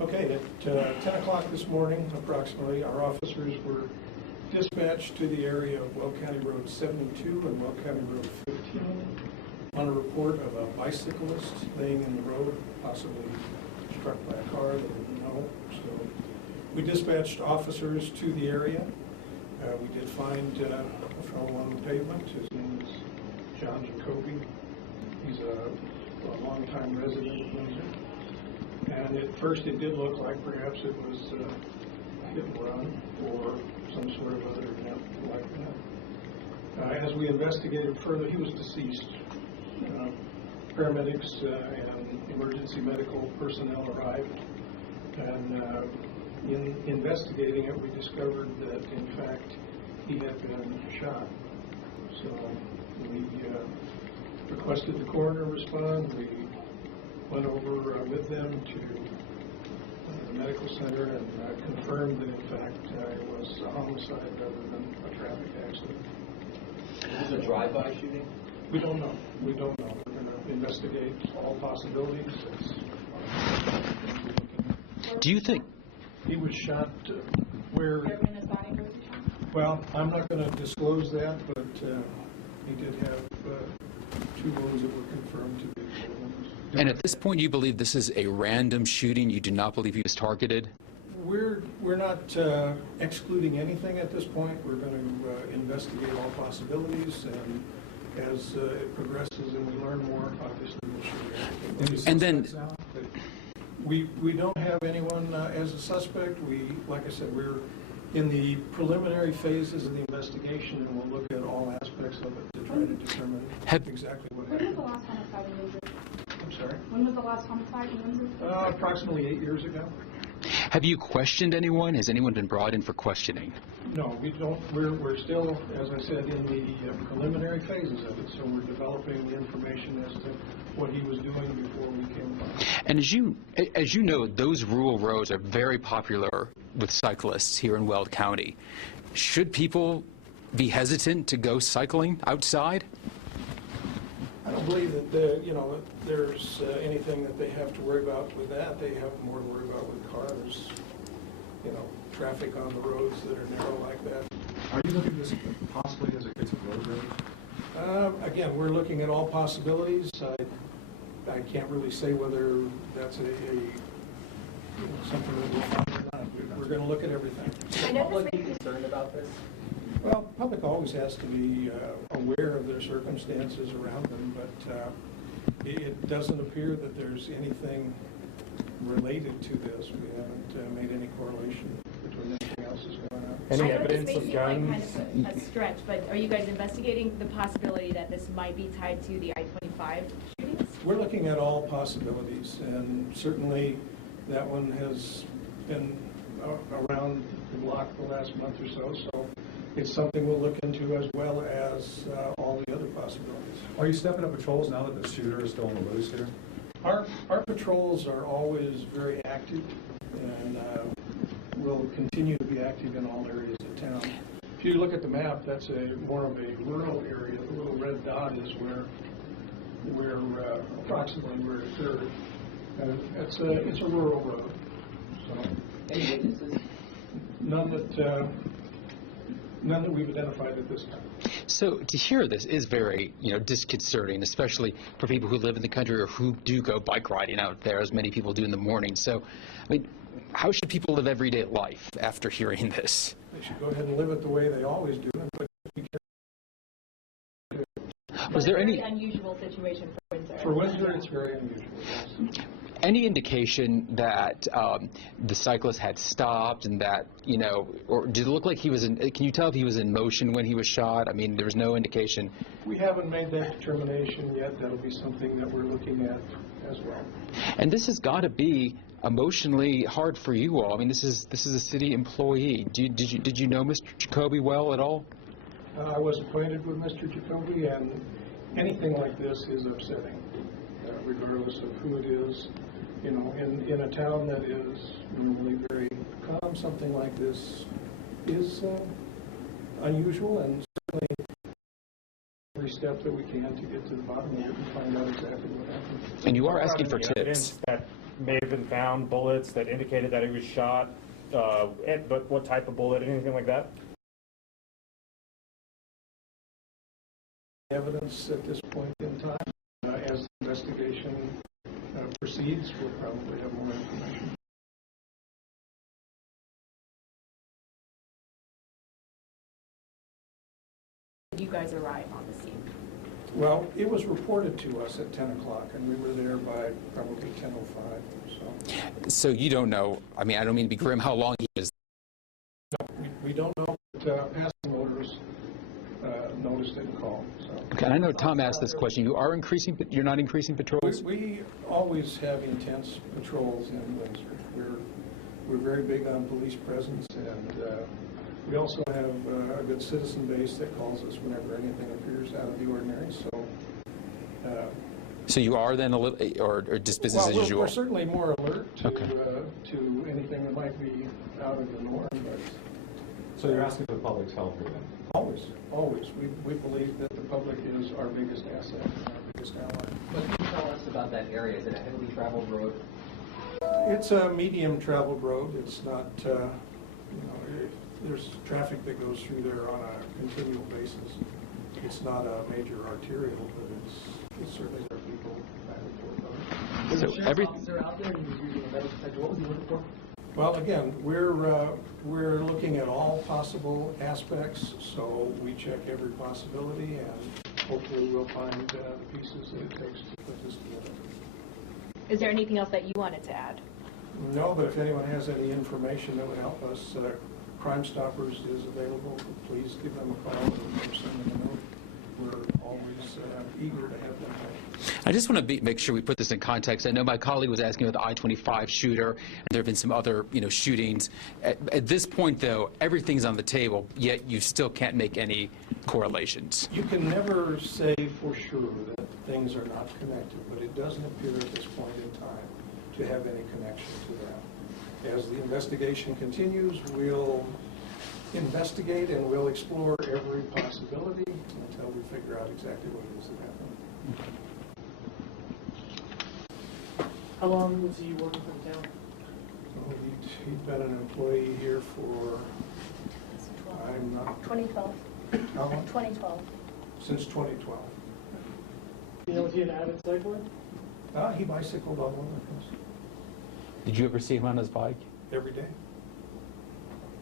Okay, at 10 o'clock this morning, approximately, our officers were dispatched to the area of Weld County Road 72 and Weld County Road 15 on a report of a bicyclist laying in the road, possibly struck by a car. They didn't know. So we dispatched officers to the area. We did find a fellow on the pavement. His name is John Jacoby. He's a longtime resident of Windsor. And at first it did look like perhaps it was hit and run or some sort of other event like that. As we investigated further, he was deceased. Paramedics and emergency medical personnel arrived, and in investigating it, we discovered that in fact he had been shot. So we requested the coroner respond. We went over with them to the medical center and confirmed that in fact it was a homicide rather than a traffic accident. Is it a drive-by shooting? We don't know. We don't know. We're going to investigate all possibilities. Do you think he was shot where? Well, I'm not going to disclose that, but he did have 2 wounds that were confirmed to be wounds. And at this point, you believe this is a random shooting? You do not believe he was targeted? We're not excluding anything at this point. We're going to investigate all possibilities, and as it progresses and we learn more, obviously we'll share. And then we don't have anyone as a suspect. Like I said, we're in the preliminary phases of the investigation, and we'll look at all aspects of it to try to determine exactly what happened. When was the last homicide in Windsor? I'm sorry? When was the last homicide in Windsor? Approximately 8 years ago. have you questioned anyone? Has anyone been brought in for questioning? No, we don't. We're still, as I said, in the preliminary phases of it, so we're developing the information as to what he was doing before we came by. And as you know, those rural roads are very popular with cyclists here in Weld County. Should people be hesitant to go cycling outside? I don't believe that there's anything that they have to worry about with that. They have more to worry about with cars, traffic on the roads that are narrow like that. Are you looking at this possibly as a case of road rage? Again, we're looking at all possibilities. I can't really say whether that's something that we'll find or not. We're going to look at everything. Is the public concerned about this? Well, the public always has to be aware of their circumstances around them, but it doesn't appear that there's anything related to this. We haven't made any correlation between anything else that's going on. Any evidence of guns? Kind of a stretch, but are you guys investigating the possibility that this might be tied to the I-25 shootings? We're looking at all possibilities, and certainly that one has been around the block the last month or so, so it's something we'll look into as well as all the other possibilities. Are you stepping up patrols now that the shooter is still on the loose here? Our patrols are always very active, and will continue to be active in all areas of town. If you look at the map, that's more of a rural area. The little red dot is where approximately where it occurred. It's a rural road. So Any witnesses? None that we've identified at this time. So to hear this is very, disconcerting, especially for people who live in the country or who do go bike riding out there, as many people do in the morning. So, how should people live everyday life after hearing this? They should go ahead and live it the way they always do. Was there any unusual situation for Windsor? For Windsor, it's very unusual. Yes. Any indication that the cyclist had stopped and that, or did it look like he was in, can you tell if he was in motion when he was shot? I mean, there was no indication. We haven't made that determination yet. That'll be something that we're looking at as well. And this has got to be emotionally hard for you all. I mean, this is a city employee. Did you know Mr. Jacoby well at all? I was acquainted with Mr. Jacoby, and anything like this is upsetting, regardless of who it is. In a town that is normally very calm, something like this is unusual, and certainly every step that we can to get to the bottom of it and find out exactly what happened. And you are asking for tips. That may have been found, bullets that indicated that he was shot, but what type of bullet, anything like that? Evidence at this point in time. As the investigation proceeds, we'll probably have more information. You guys arrive on the scene. Well, it was reported to us at 10 o'clock, and we were there by probably 10:05 or so. So you don't know, I mean, I don't mean to be grim, how long he was. No, we don't know, but passing orders noticed it and called. So. Okay, and I know Tom asked this question. You are increasing, but you're not increasing patrols? We always have intense patrols in Windsor. We're very big on police presence, and we also have a good citizen base that calls us whenever anything appears out of the ordinary. So you are then a little, or just business as usual? We're certainly more alert to, Okay. to anything that might be out of the norm, but So you're asking for the public's help here then? always. We believe that the public is our biggest asset and our biggest ally. What can you tell us about that area? Is it a heavily traveled road? It's a medium traveled road. It's not, there's traffic that goes through there on a continual basis. It's not a major arterial, but it's certainly there are people back and forth on it. So Was the sheriff's officer out there and he was using a metal detector? What was he looking for? Well, again, we're looking at all possible aspects, so we check every possibility, and hopefully we'll find the pieces that it takes to put this together. Is there anything else that you wanted to add? No, but if anyone has any information that would help us, Crime Stoppers is available. Please give them a call or send them a note. We're always eager to have them help. I just want to make sure we put this in context. I know my colleague was asking about the I-25 shooter, and there have been some other, shootings. At this point, though, everything's on the table, yet you still can't make any correlations. You can never say for sure that things are not connected, but it doesn't appear at this point in time to have any connection to that. As the investigation continues, we'll investigate and we'll explore every possibility until we figure out exactly what it is that happened. How long was he working for the town? Oh, he'd been an employee here for, I'm not, 2012. how long? 2012. Since 2012. You know, was he an avid cycler? He bicycled all over the place Did you ever see him on his bike? every day.